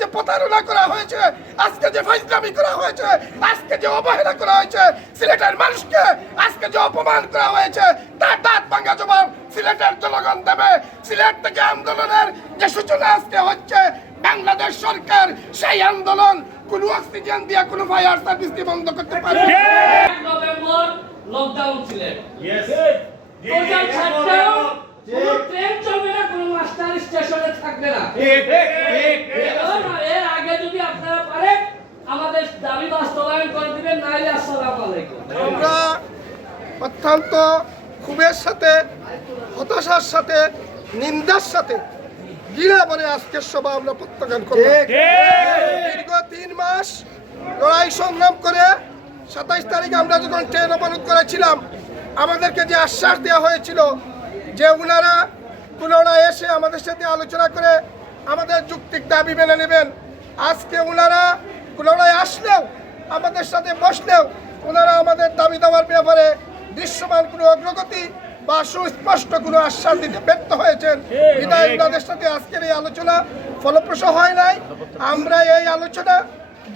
যে প্রতারণা করা হয়েছে আজকে যে ফাইজলামি করা হয়েছে আজকে যে অবহেলা করা হয়েছে সিলেটের মানুষকে আজকে যে অপমান করা হয়েছে তার দাঁত ভাঙ্গা জবাব সিলেটের জনগণ দেবে। সিলেট থেকে আন্দোলনের যে সূচনা আজকে হচ্ছে বাংলাদেশ সরকার সেই আন্দোলন কোনো অক্সিজেন দিয়ে কোনো ফায়ার সার্ভিস দিয়ে বন্ধ করতে পারবে নভেম্বর লকডাউন ট্রেন চলবে না কোনো মাস্টার স্টেশনে থাকবে না এবং এর আগে যদি আপনারা পারেন আমাদের দাবি বাস্তবায়ন করে দিবেন নাইলে আসসালামু আলাইকুম। আমরা অত্যন্ত ক্ষোভের সাথে হতাশার সাথে নিন্দার সাথে গিরা বলে আজকের সভা আমরা প্রত্যাখ্যান করলাম। দীর্ঘ তিন মাস লড়াই সংগ্রাম করে সাতাইশ তারিখে আমরা যখন ট্রেন অবরোধ করেছিলাম আমাদেরকে যে আশ্বাস দেওয়া হয়েছিল যে ওনারা পুনরায় এসে আমাদের সাথে আলোচনা করে আমাদের যুক্তিক দাবি মেনে নেবেন আজকে ওনারা পুনরায় আসলেও আমাদের সাথে বসলেও ওনারা আমাদের দাবি দাবার ব্যাপারে দৃশ্যমান কোনো অগ্রগতি বা সুস্পষ্ট কোনো আশ্বাস দিতে ব্যর্থ হয়েছেন। বিদায় ওনাদের সাথে আজকের এই আলোচনা ফলপ্রসূ হয় নাই। আমরা এই আলোচনা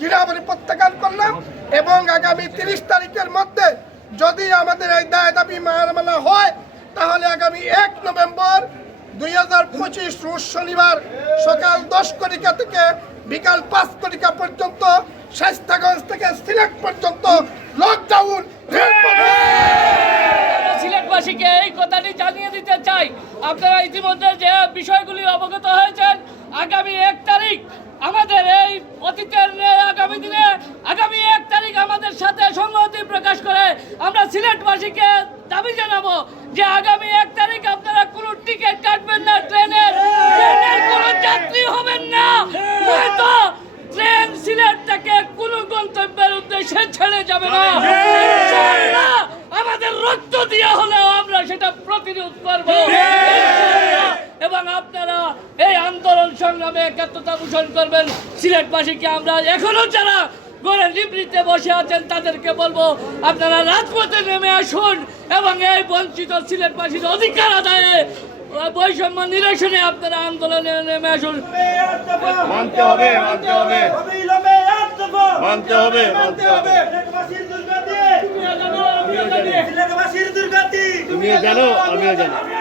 গিরাবরে প্রত্যাখ্যান করলাম এবং আগামী তিরিশ তারিখের মধ্যে যদি আমাদের এই দায় দাবি মানা হয় তাহলে আগামী এক নভেম্বর দুই হাজার পঁচিশ রোজ শনিবার সকাল দশ কণিকা থেকে বিকাল পাঁচ কণিকা পর্যন্ত স্বাস্থ্যগঞ্জ থেকে সিলেট পর্যন্ত লকডাউন সিলেটবাসীকে এই কথাটি জানিয়ে দিতে চাই? আপনারা ইতিমধ্যে যে বিষয়গুলি অবগত হয়েছেন, আগামী এক তারিখ আমাদের এই অতীতের আগামী দিনে, আগামী এক তারিখ আমাদের সাথে সংহতি প্রকাশ করে আমরা সিলেটবাসীকে দাবি জানাব যে আগামী এক তারিখ আপনারা কোনো টিকিট কাটবেন না ট্রেনের ট্রেনের কোনো যাত্রী হবেন না নয়তো ট্রেন সিলেট থেকে গন্তব্যের উদ্দেশ্যে ছেড়ে যাবে না। আমাদের রক্ত দিয়ে হলেও আমরা সেটা প্রতিরোধ করব। এবং আপনারা এই আন্দোলন সংগ্রামে একাত্মতা পোষণ করবেন। সিলেটবাসীকে আমরা এখনও যারা ঘরে নিবৃত্তে বসে আছেন তাদেরকে বলব আপনারা রাজপথে নেমে আসুন এবং এই বঞ্চিত সিলেটবাসীর অধিকার আদায়ে বৈষম্য নিরসনে আপনারা আন্দোলনে নেমে আসুন। মানতে হবে মানতে হবে। মানতে হবে মানতে হবে। তুমিও জানো আমিও জানি।